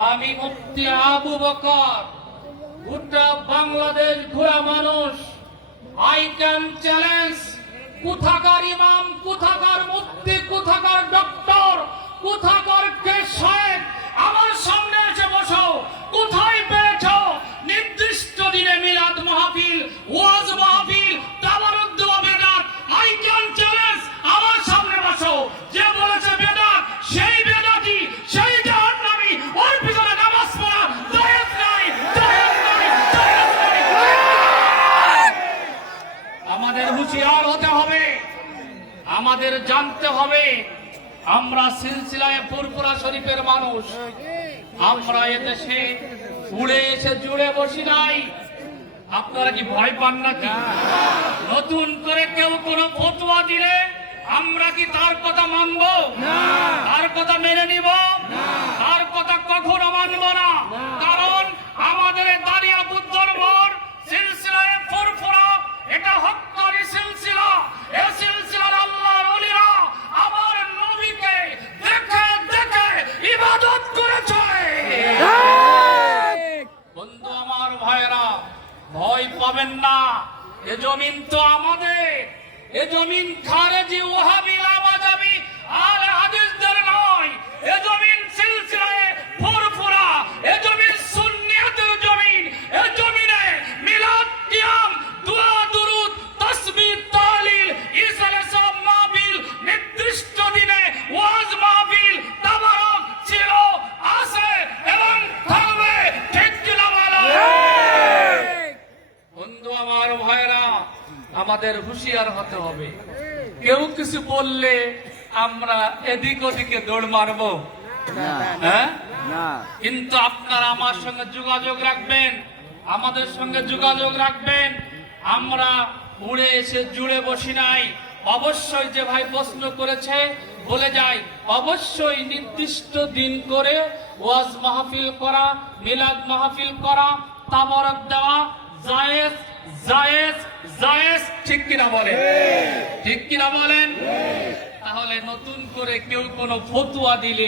আমি মুফতি আবু বকর গোটা বাংলাদেশ ঘোরা মানুষ আই ক্যান চ্যালেঞ্জ কোথাকার ইমাম, কোথাকার মুফতি, কোথাকার ডক্টর, কোথাকার কেস সাহেব আমার সামনে এসে বসো। কোথায় পেয়েছো নির্দিষ্ট দিনে মিলাদ মাহফিল, ওয়াজ মাহফিল, তাবারুক দোয়া বেদাত? আই ক্যান চ্যালেঞ্জ আমার সামনে বসো। যে বলেছে বেদাত সেই বেদাতি, সেই জাহান্নামী, ওর পিছনে নামাজ পড়া জায়েজ নাই, জায়েজ নাই, জায়েজ নাই। আমাদের হুঁশিয়ার হতে হবে, আমাদের জানতে হবে আমরা সিলসিলায় ফুরফুরা শরীফের মানুষ। আমরা এদেশে উড়ে এসে জুড়ে বসি নাই। আপনারা কি ভয় পান নাকি? নতুন করে কেউ কোনো ফতোয়া দিলে আমরা কি তার কথা মানব? তার কথা মেনে নিব? তার কথা কখনো মানব না। কারণ আমাদের দাঁড়িয়া বুদ্ধর্মর সিলসিলায় ফুরফুরা এটা হক্কানি সিলসিলা। এই সিলসিলার আল্লাহর ওলিরা আমার নবীকে দেখে দেখে ইবাদত করেছে। বন্ধু আমার ভাইরা, ভয় পাবেন না। এ জমিন তো আমাদের। এ জমিন খারেজি, ওয়াহাবি, লামাজাবি, আলে হাদিসদের নয়। এ জমিন সিলসিলায়ে ফুরফুরা, এ জমিন সুন্নিয়াতের জমিন। এ জমিনে মিলাদ, কিয়াম, দুআ, দুরুদ, তাসবিহ, তাহলিল, ইসালে সব মাহফিল, নির্দিষ্ট দিনে ওয়াজ মাহফিল, তাবারুক ছিল, আছে এবং থাকবে। ঠিক কিনা বলো? বন্ধু আমার ভাইরা, আমাদের হুঁশিয়ার হতে হবে। কেউ কিছু বললে আমরা এদিক ওদিকে দৌড় মারবো, হ্যাঁ? কিন্তু আপনারা আমার সঙ্গে যোগাযোগ রাখবেন, আমাদের সঙ্গে যোগাযোগ রাখবেন। আমরা উড়ে এসে জুড়ে বসি নাই। অবশ্যই যে ভাই প্রশ্ন করেছে বলে যাই, অবশ্যই নির্দিষ্ট দিন করে ওয়াজ মাহফিল করা, মিলাদ মাহফিল করা, তাবারুক দেওয়া জায়েজ, জায়েজ, জায়েজ। ঠিক কিনা বলেন? ঠিক কিনা বলেন? তাহলে নতুন করে কেউ কোনো ফতোয়া দিলে